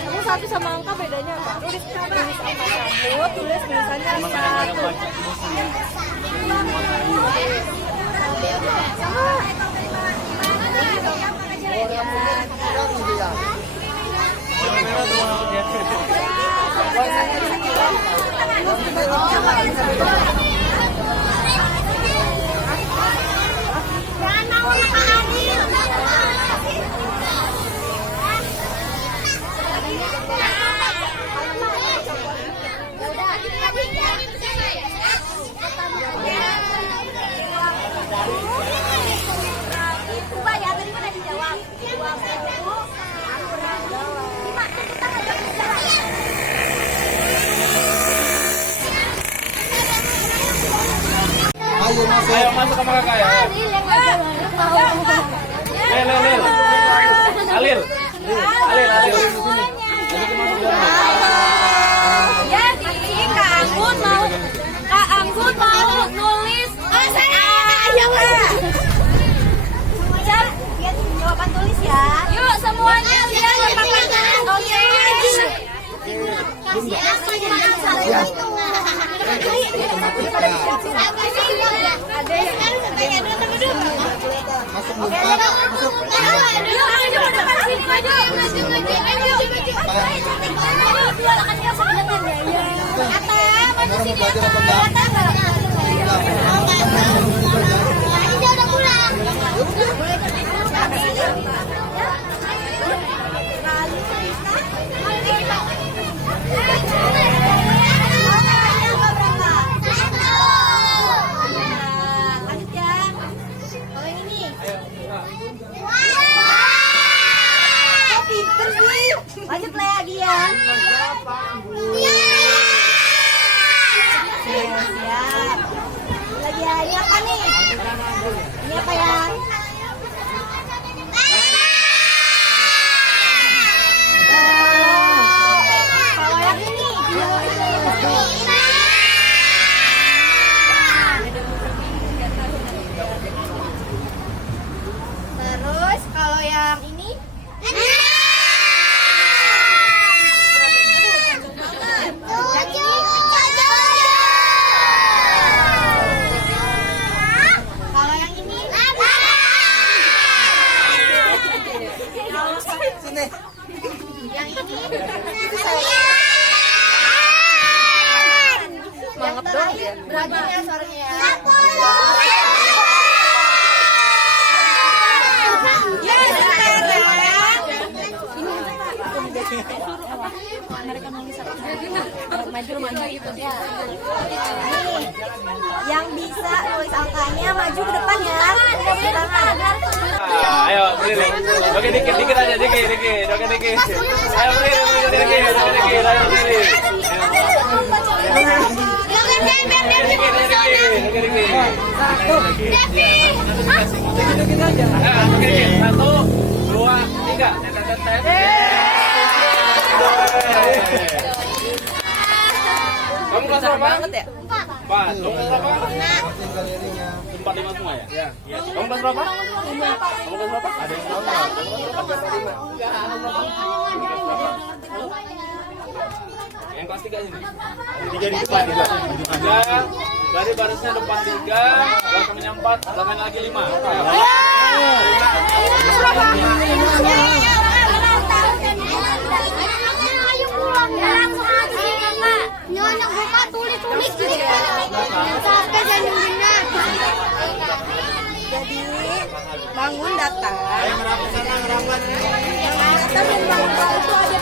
Kamu satu sama angka bedanya apa? Tulis angka satu, tulis tulisannya satu. Ayo masuk sama kakak ya. Lil. Alil. Jadi Kak Anggun mau nulis. Jawaban tulis ya. Yuk semuanya lihat pakai tangan. Oke. Lanjut lagi ya. Siap. Lagi ya, ini apa nih? Ini apa ya? Kalau yang ini. Terus kalau yang ini? Semangat dong ya. Berapa ya suaranya? Maju itu ya. Yang bisa nulis angkanya maju ke depan ya. Ayo berdiri. Oke dikit aja dikit. Oke dikit. Ayo berdiri. Ayo berdiri. Satu, dua, tiga. Kamu kelas berapa? Banget ya? Empat. Kamu kelas berapa? 4, 5 semua ya? Iya. Kamu kelas berapa? 5. Kamu kelas berapa? Ada yang tahu nggak? Kamu kelas berapa? Yang kelas 3 sini? 3 di depan juga. 3. Berarti barisnya depan 3, belakangnya 4, belakangnya lagi 5. Nyonya buka tulis gitu ya. Sampai jadi benar. Jadi bangun datang. Ayo merapat sana, merapat. Yang datang dan bangun itu ada